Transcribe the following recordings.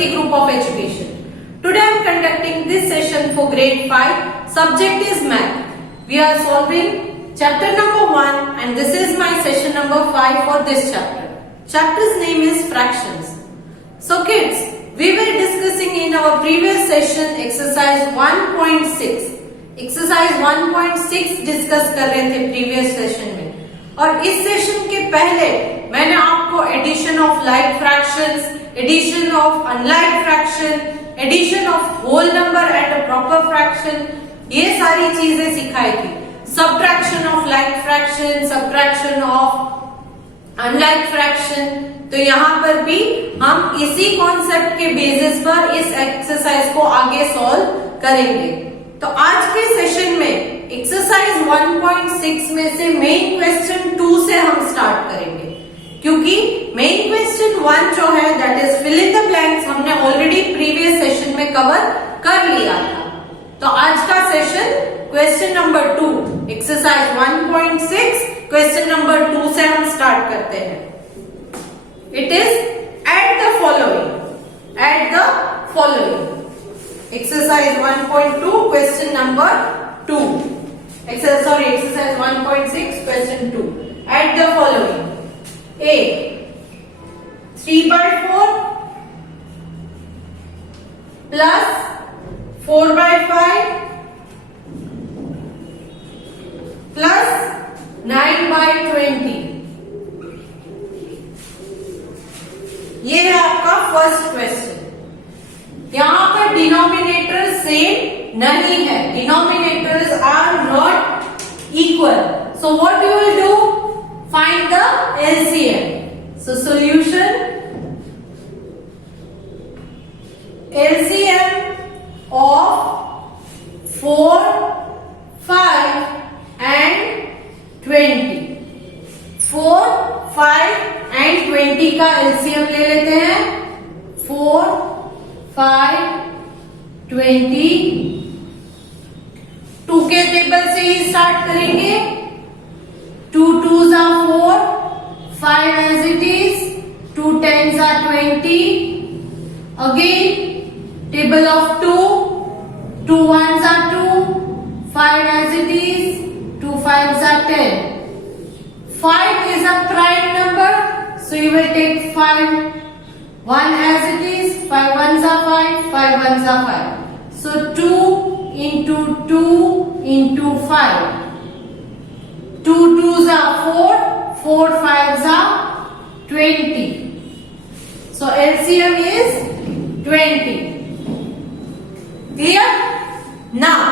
Saraswati Group of Education. Today I am conducting this session for grade 5. Subject is math. We are solving chapter number 1 and this is my session number 5 for this chapter. Chapter's name is fractions. So kids, we were discussing in our previous session exercise 1.6. Exercise 1.6 discuss कर रहे थे previous session में और इस session के पहले मैंने आपको addition of like fractions, addition of unlike fraction, addition of whole number at a proper fraction, ये सारी चीजें सिखाई थी. Subtraction of like fraction, subtraction of unlike fraction. तो यहाँ पर भी हम इसी कॉन्सेप्ट के बेसिस पर इस एक्सरसाइज को आगे सॉल्व करेंगे. तो आज के सेशन में एक्सरसाइज 1.6 में से मेन क्वेश्चन 2 से हम स्टार्ट करेंगे, क्योंकि मेन क्वेश्चन 1 जो है that is fill in the blanks हमने ऑलरेडी प्रीवियस सेशन में कवर कर लिया था. तो आज का session question number 2 exercise 1.6 question number 2 से हम स्टार्ट करते हैं. It is at the following, at the following. Exercise 1.2 question number 2. Exercise 1.6 question 2. Add the following. A 3/4 plus 4/5 plus 9/20. ये है आपका फर्स्ट क्वेश्चन. यहां पर डिनोमिनेटर सेम नहीं है, denominators are not equal. So what you will do, find the LCM. So solution, LCM of 4, 5 and 20. 4, 5 and 20 का LCM ले लेते हैं. 4, 5, 20. 2 के टेबल से ही स्टार्ट करेंगे. 2 2s are 4, 5 as it is, 2 10s are 20. Again table of 2, 2 1s are 2, 5 as it is, 2 5s are 10. 5 is a prime number, so you will take 5. 1 as it is, 5 1s are 5, 5 1s are 5. So 2 into 2 into 5. 2 2s are 4, 4 5s are 20. So LCM is 20. Clear? Now,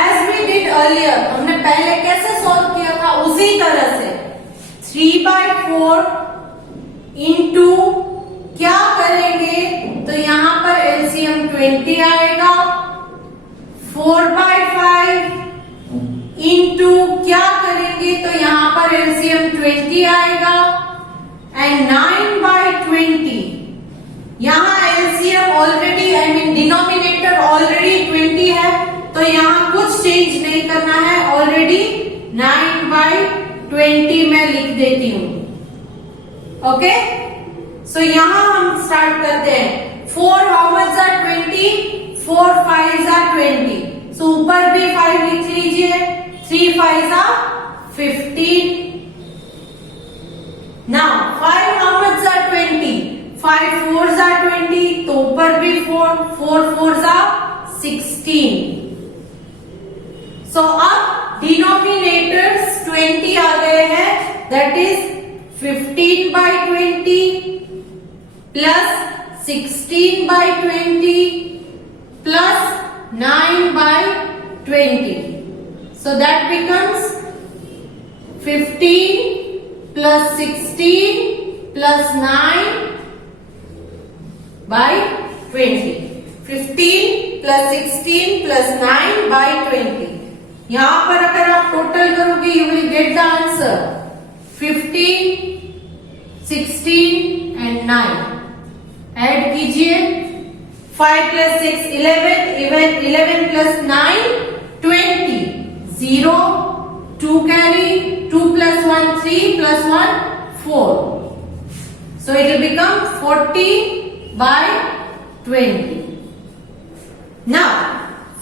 as we did earlier, हमने पहले कैसे solve किया था उसी तरह से 3/4 into क्या करेंगे तो यहां पर एलसीएम 20 आएगा. 4/5 इंटू क्या करेंगे तो यहां पर एलसीएम 20 आएगा. एंड 9/20 यहां LCM already I mean denominator already 20 है, तो यहां कुछ चेंज नहीं करना है. ऑलरेडी 9/20 मैं लिख देती हूं. ओके, सो यहां हम स्टार्ट करते हैं. 4 how much are 20, 4 5s are 20. So ऊपर भी 5 लिख लीजिए. 3 5s are 15. Now 5 how much are 20, 5 4s are 20. तो ऊपर भी 4, 4 4s are 16. सो अब डिनोमिनेटर्स 20 आ गए हैं, that is 15/20 plus 16/20 plus 9/20. So that becomes 15 plus 16 plus 9/20. 15 plus 16 plus 9/20. यहां पर अगर आप टोटल करोगे you will get the answer 15, 16 and 9. Add कीजिए. 5 plus 6 11, 11 plus 9 20. 0 2 carry, 2 plus 1 3 plus 1 4. So it will become 40 by 20. Now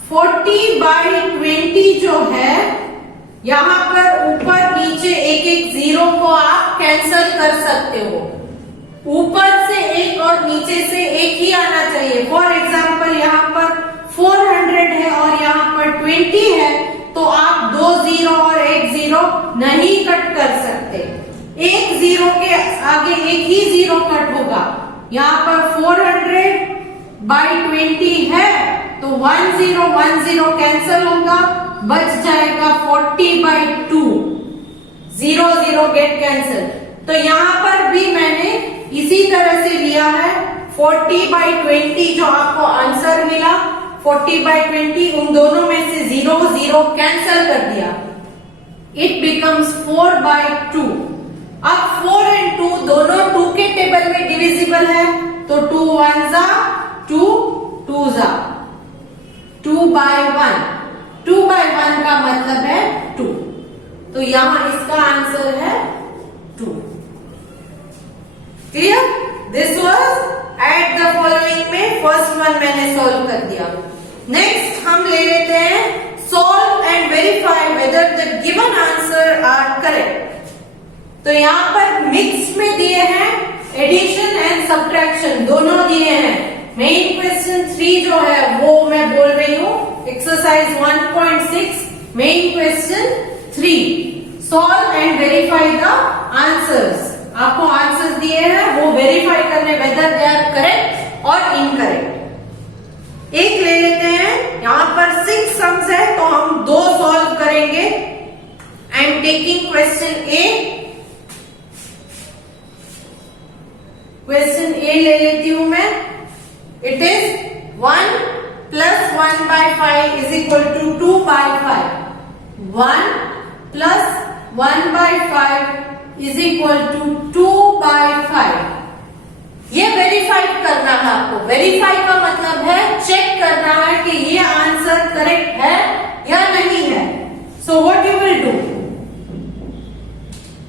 40 by 20 जो है, यहाँ पर ऊपर नीचे एक एक जीरो को आप कैंसल कर सकते हो। ऊपर से एक और नीचे से एक ही आना चाहिए। फॉर एग्जाम्पल यहाँ पर 400 है और यहाँ पर 20 है, तो आप दो जीरो और एक जीरो नहीं कट कर सकते। एक जीरो के आगे एक ही जीरो कट होगा। यहाँ पर 400 by 20 है, तो 10 कैंसल होगा, बच जाएगा 40 by 2, 0 गेट कैंसल। तो यहाँ पर भी मैंने इसी तरह से लिया है। 40 by 20 जो आपको आंसर मिला, 40 by 20, उन दोनों में से 0 कैंसल कर दिया। It becomes 4 by 2। अब 4 और 2 दोनों 2 के टेबल में डिविजिबल है, तो 2 1 जा 2, 2 जा 2 by 1। 2 by 1 का मतलब है 2, तो यहां इसका आंसर है 2। Clear? This was at the following में फर्स्ट वन मैंने सॉल्व कर दिया। नेक्स्ट हम ले लेते हैं solve and verify whether the given answer are correct. तो यहाँ पर मिक्स में दिए हैं, एडिशन एंड सब्ट्रैक्शन दोनों दिए हैं। मेन क्वेश्चन 3 जो है वो मैं बोल रही हूँ, exercise 1.6 main question 3, solve and verify the answers. आपको आंसर्स दिए हैं, वो वेरीफाई करने वेदर दे आर करेक्ट और इनकरेक्ट। एक ले लेते हैं, यहाँ पर 6 सम्स है, तो हम 2 सॉल्व करेंगे। I am taking question A. Question A ले लेती हूं मैं। It is 1 plus 1 by 5 is equal to 2 by 5. 1 plus 1 by 5 is equal to 2 by 5. ये वेरीफाई करना है आपको। वेरीफाई का मतलब है चेक करना है कि ये आंसर करेक्ट है या नहीं है। सो व्हाट यू विल डू,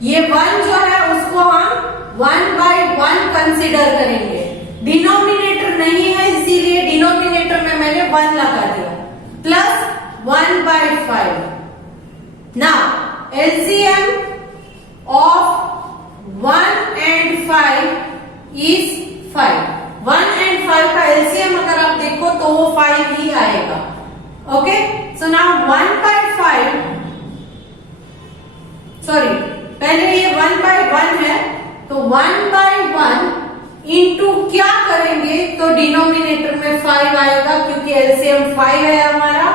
ये 1 जो है उसको हम 1 by 1 कंसिडर करेंगे। डिनोमिनेटर नहीं है, इसीलिए डिनोमिनेटर में मैंने 1 लगा दिया, plus 1 by 5। Now LCM of 1 and 5 is 5। 1 and 5 का एलसीएम अगर आप देखो तो वो 5 ही आएगा। Okay, so now 1 by 5, sorry पहले ये 1 by 1 है, तो 1 by 1 इंटू क्या करेंगे, तो डिनोमिनेटर में 5 आएगा क्योंकि एलसीएम 5 है हमारा।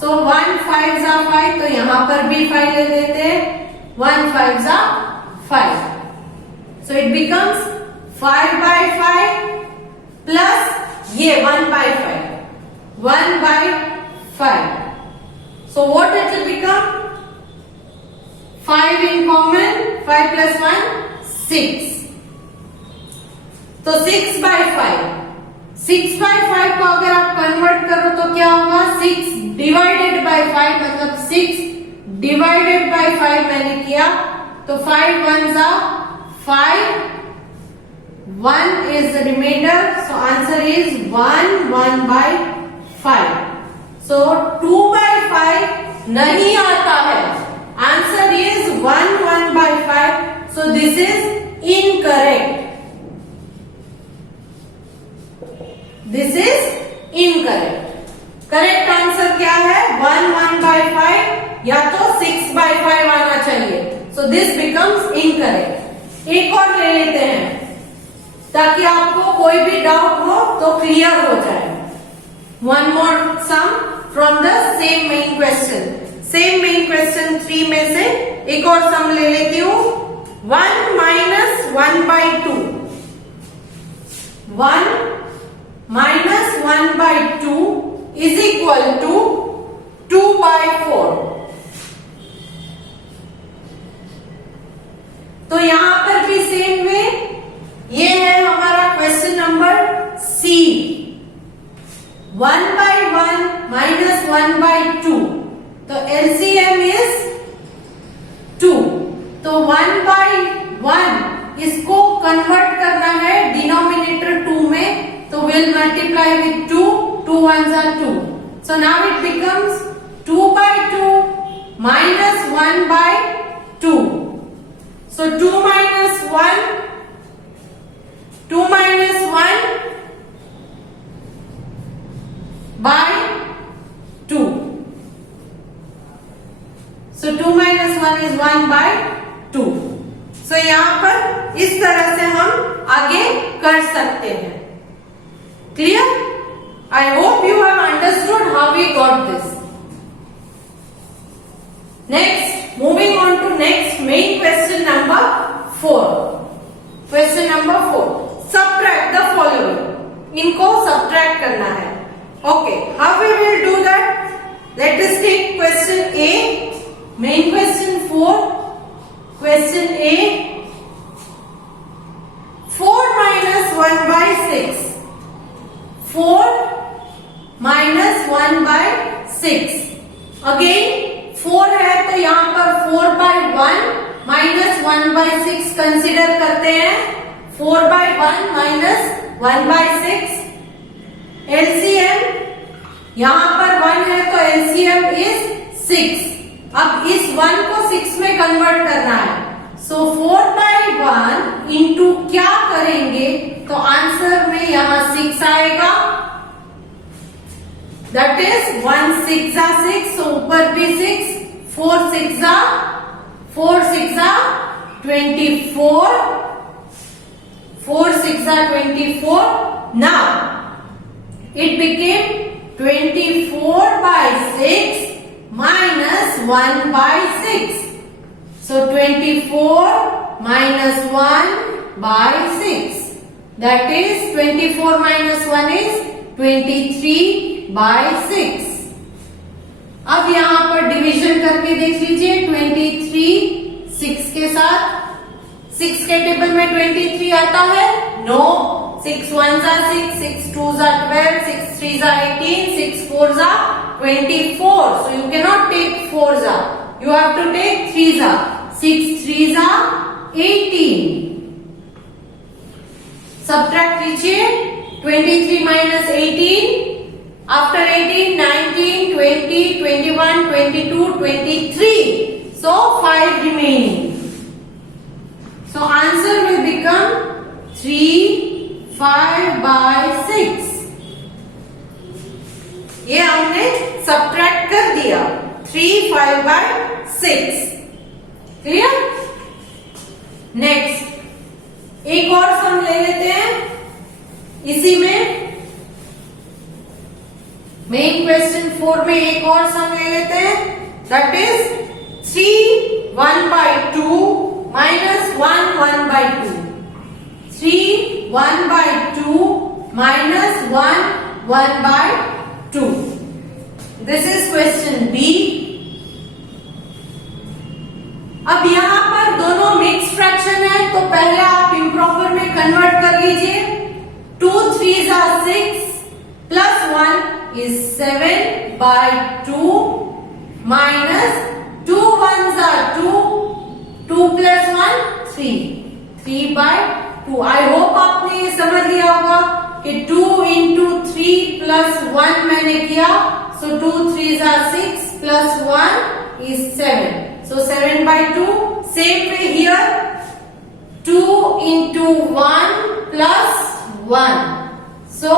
सो 1 5 जा 5, तो यहां पर भी 5 ले लेते हैं। 1 5 जा 5, so it becomes 5 by 5 plus ये 1 by 5, 1 by 5। So what it will become, 5 in common, 5 plus 1 6, तो 6 by 5। 6 by 5 को अगर आप कन्वर्ट करो तो क्या होगा, 6 डिवाइडेड बाय 5, मतलब 6 डिवाइडेड बाय 5 मैंने किया, तो 5 1 जा 5, 1 is the remainder, so answer is 1 by 5। so 2 by 5 नहीं आता है, answer is 1 by 5, so this is incorrect। This is incorrect. Correct answer क्या है, 1 by 5 या तो 6 by 5 आना चाहिए। So this becomes incorrect. एक और ले लेते हैं ताकि आपको कोई भी डाउट हो तो क्लियर हो जाए। 1 more sum from the same main question। Same main question 3 में से एक और सम ले लेती हूँ। 1 minus 1 by 2, 1 minus 1 by 2 is equal to 2 by 4। तो यहां पर भी सेम वे, ये है हमारा question number C. 1 by 1 minus 1 by 2, तो एलसीएम इज 2। तो 1 by 1 इसको कन्वर्ट करना है डिनोमिनेटर 2 में, multiply with 2, 2 ones are 2. So now it becomes 2 by 2 minus 1 by 2. So 2 minus 1 by 2. So 2 minus 1 is 1 by 2. So यहाँ पर इस तरह से हम आगे कर सकते हैं. Clear? I hope you have understood how we got this. Next, moving on to next main question number 4. Question number 4. Subtract the following. इनको subtract करना है. Okay, how we will do that? Let us take question A. Main question 4. Question A. 4 minus 1 by 6. 4 minus 1 by 6. Again 4 है तो यहाँ पर 4 by 1 minus 1 by 6 consider करते हैं. 4 by 1 minus 1 by 6. LCM यहाँ पर 1 है तो LCM is 6. अब इस 1 को 6 में कन्वर्ट करना है. सो 4 by 1 इंटू क्या करेंगे तो आंसर में यहाँ 6 आएगा. दैट इज 1 6 जा 6. सो ऊपर भी 6. 4 6 जा 24. 4 6 जा 24. Now it became 24 by 6 minus 1 by 6. So 24 minus 1 by 6. That is 24 minus 1 is 23 by 6. अब यहाँ पर डिवीजन करके देख लीजिए. 23 6 के साथ. 6 के टेबल में 23 आता है? नो. 6 1 जा 6, 6 2 जा 12, 6 3 जा 18, 6 4 जा 24. So you cannot take 4 जा. You have to take 3 जा. 6 3 जा 18. Subtract कीजिए. 23 minus 18. After 18, 19, 20, 21, 22, 23. So 5 remaining. So answer will become 3 5 by 6. ये हमने subtract कर दिया. 3 5 by 6. Clear? Next, एक और सम ले लेते हैं. इसी में मेन क्वेश्चन 4 में एक और सम ले लेते हैं. That is 3 1 by 2 minus 1 1 by 2. 3 1 by 2 minus 1 1 by 2. This is question B. अब यहाँ पर दोनों मिक्स फ्रैक्शन है तो पहले आप इम्प्रॉपर में कन्वर्ट कर लीजिए. 2 3 are 6 plus 1 is 7 by 2 minus 2 1s are 2. 2 plus 1 3. 3 by 2. I hope आपने ये समझ लिया होगा कि 2 into 3 plus 1 मैंने किया. So 2 3s are 6 plus 1 is 7. So 7 by 2. Same way here. 2 into 1 plus 1. So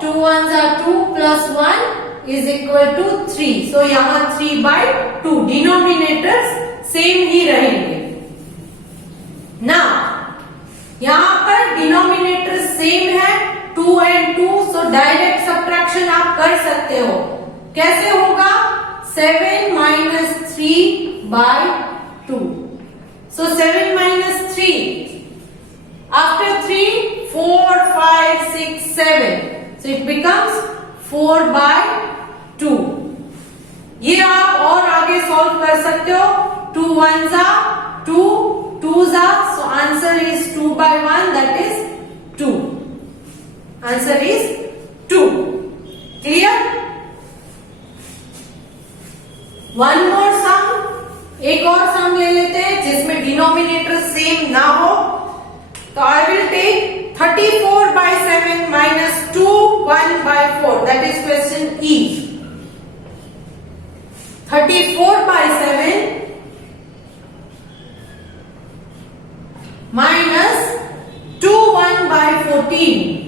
2 1s are 2 plus 1 is equal to 3. So यहाँ 3 by 2. Denominators same ही रहेंगे. Now यहाँ पर डिनोमिनेटर सेम है 2 and 2. So डायरेक्ट सब्ट्रैक्शन आप कर सकते हो. कैसे होगा? 7 minus 3 by 2. So 7 minus 3. After 3, 4 5 6 7. So it becomes 4 by 2. ये आप और आगे सॉल्व कर सकते हो. 2 1s are 2, 2s are. So answer is 2 by 1. That is 2. Answer is 2. Clear? One more sum. एक और सम ले लेते हैं जिसमें डिनोमिनेटर सेम ना हो. तो I will take 34 by 7 minus 2 by 34/7 minus 21/14.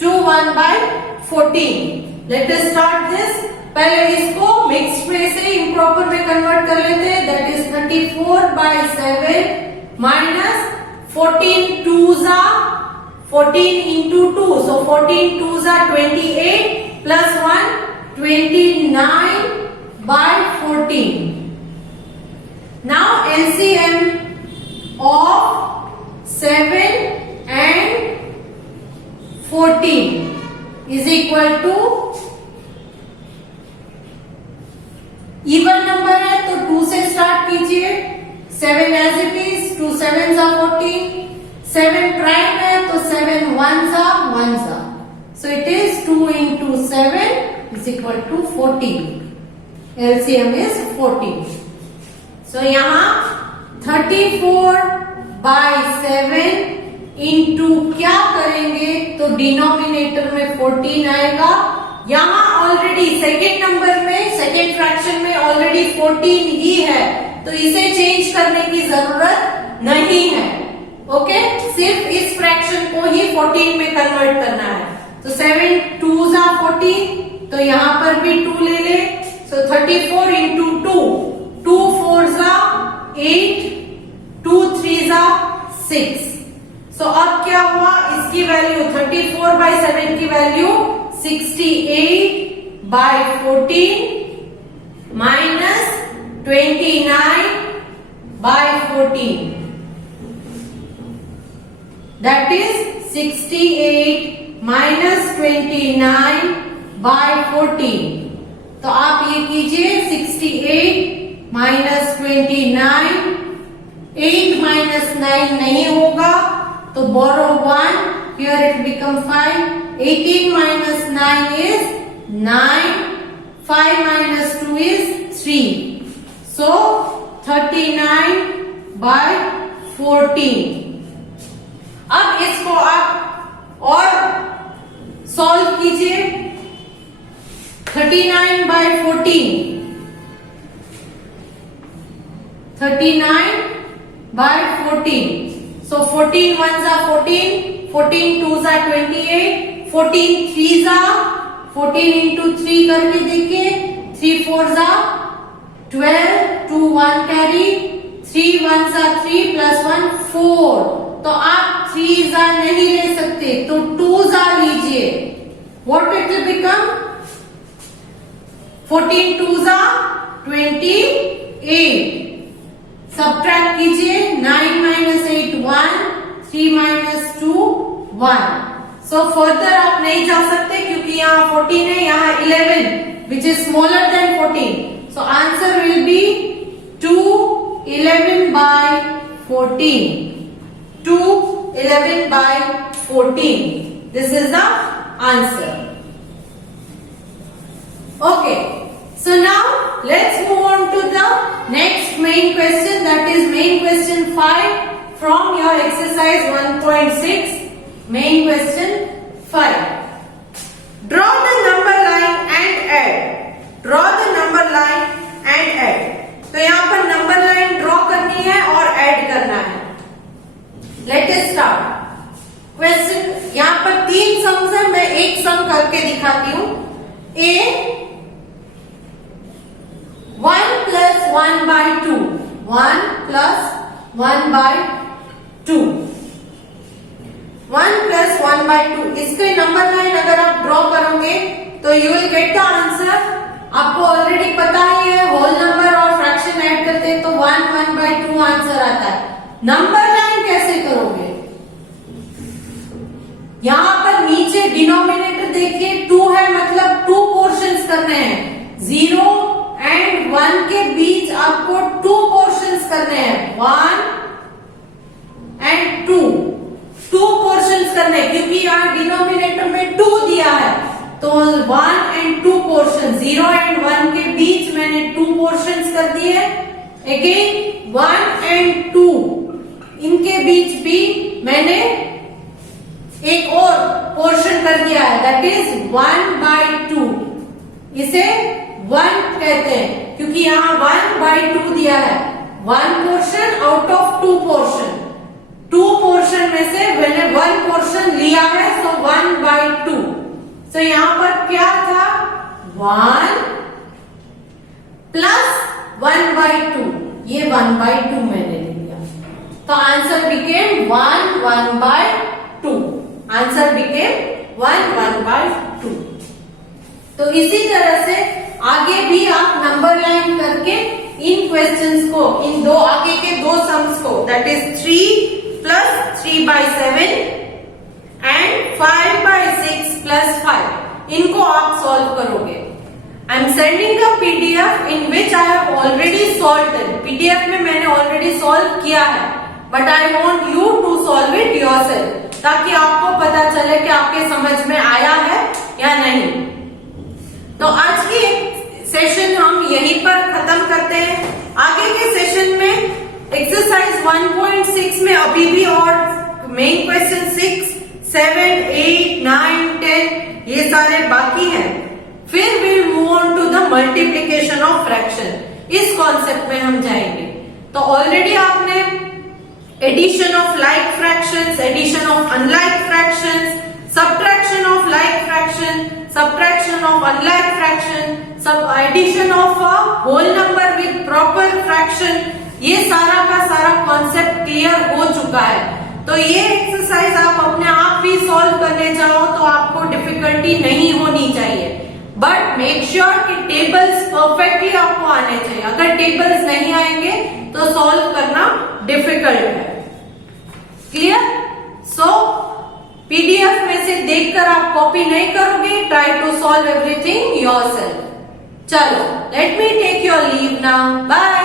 21/14. Let us start this. पहले इसको मिक्स्ड में से इम्प्रॉपर में कन्वर्ट कर लेते हैं. That is 34/7 minus 14 2s are 14 into 2. So 14 2s are 28 plus 1 29/14. Now LCM of 7 and 14 is equal to, even number है तो 2 से स्टार्ट कीजिए. 7 as it is, 2 7s are 14. 7 prime है तो 7 1s are 1s are. So it is 2 into 7 is equal to 14. LCM is 14. So यहाँ 34/7 into क्या करेंगे तो डिनोमिनेटर में 14 आएगा. यहाँ ऑलरेडी सेकेंड नंबर में, सेकेंड फ्रैक्शन में ऑलरेडी 14 ही है, तो इसे चेंज करने की जरूरत नहीं है. ओके, सिर्फ इस फ्रैक्शन को ही 14 में कन्वर्ट करना है. तो 7 2s are 14, तो यहाँ पर भी 2 ले ले. सो 34 into 2, 2 4s are 8, 2 3s are 6. सो अब क्या हुआ, इसकी वैल्यू 34/7 की value 68/14 minus 29/14. That is 68 minus 29/14. तो आप ये कीजिए 68 minus 29, 8 minus 9 नहीं होगा तो borrow 1, here it become 5. 18 minus 9 is 9, 5 minus 2 is 3. So 39/14. अब इसको आप और सॉल्व कीजिए. 39/14, 39/14. So 14 1s are 14, 14 2s are 28, 14 3s are 14 into 3 करके देखिए. 3 4s are 12, 2 1 carry, 3 1s are 3 plus 1 4. तो आप 3s are नहीं ले सकते तो 2s are लीजिए. What it will become? 14 2s are 28. Subtract कीजिए. 9 minus 8 1, 3 minus 2 1. सो फर्दर आप नहीं जा सकते क्योंकि यहाँ 14 है, यहाँ 11 which is smaller than 14. So answer will be 211/14. 211/14. This is the answer. Okay. So now let's move on to the next main question, that is main question 5 from your exercise 1.6. Main question 5. Draw the number line and add. Draw the number line and add. तो यहाँ पर number line draw करनी है और add करना है. Let us start. Question यहाँ पर 3 सम्स है, मैं एक सम करके दिखाती हूँ. A 1 plus 1/2. 1 plus 1/2. 1 plus 1/2. इसके नंबर लाइन अगर आप ड्रॉ करोगे तो you will get the answer. आपको ऑलरेडी पता ही है, होल नंबर और फ्रैक्शन ऐड करते हैं तो 1 1/2 आंसर आता है. नंबर लाइन कैसे करोगे? यहाँ पर नीचे डिनोमिनेटर देखिए 2 है, मतलब 2 पोर्शंस करने हैं. 0 एंड 1 के बीच आपको 2 पोर्शंस करने हैं. 1 एंड 2 पोर्शंस करने हैं क्योंकि यहाँ डिनोमिनेटर में 2 दिया है तो 1 एंड 2 पोर्शन. 0 एंड 1 के बीच मैंने 2 पोर्शंस कर दिए. अगेन 1 एंड 2 इनके बीच भी मैंने एक और पोर्शन कर दिया है, दैट इज 1/2। इसे 1 कहते हैं क्योंकि यहाँ 1/2 दिया है। 1 portion out of 2 portion, 2 portion में से मैंने 1 पोर्शन लिया है, सो 1/2। सो यहाँ पर क्या था, 1 प्लस 1/2, ये 1/2 मैंने लिया, तो आंसर बिकेम 1/2। Answer became 1/2। तो इसी तरह से आगे भी आप नंबर लाइन करके इन क्वेश्चंस को, इन दो आगे के दो सम्स को, that is 3 plus 3/7 and 5/6 plus 5, इनको आप सॉल्व करोगे। I am sending a PDF in which I have already solve it. PDF में मैंने ऑलरेडी सॉल्व किया है, but I want you to solve it yourself, ताकि आपको पता चले कि आपके समझ में आया है या नहीं। तो आज की सेशन हम यहीं पर खत्म करते हैं। आगे के सेशन में एक्सरसाइज 1.6 में अभी भी और मेन क्वेश्चन 6, 7, 8, 9, 10 ये सारे बाकी हैं। फिर will move on to the multiplication of fraction, इस कॉन्सेप्ट में हम जाएंगे। तो ऑलरेडी आपने addition of like fractions, addition of unlike fractions, subtraction of like fraction, subtraction of unlike fraction, सब addition of a whole number with proper fraction, ये सारा का सारा कॉन्सेप्ट क्लियर हो चुका है। तो ये एक्सरसाइज आप अपने आप भी सॉल्व करने जाओ तो आपको डिफिकल्टी नहीं होनी चाहिए, बट मेक श्योर कि टेबल्स परफेक्टली आपको आने चाहिए। अगर टेबल्स नहीं आएंगे तो सॉल्व करना डिफिकल्ट है। क्लियर? सो पीडीएफ में से देखकर आप कॉपी नहीं करोगे, try to solve everything yourself. चलो, let me take your leave now, bye.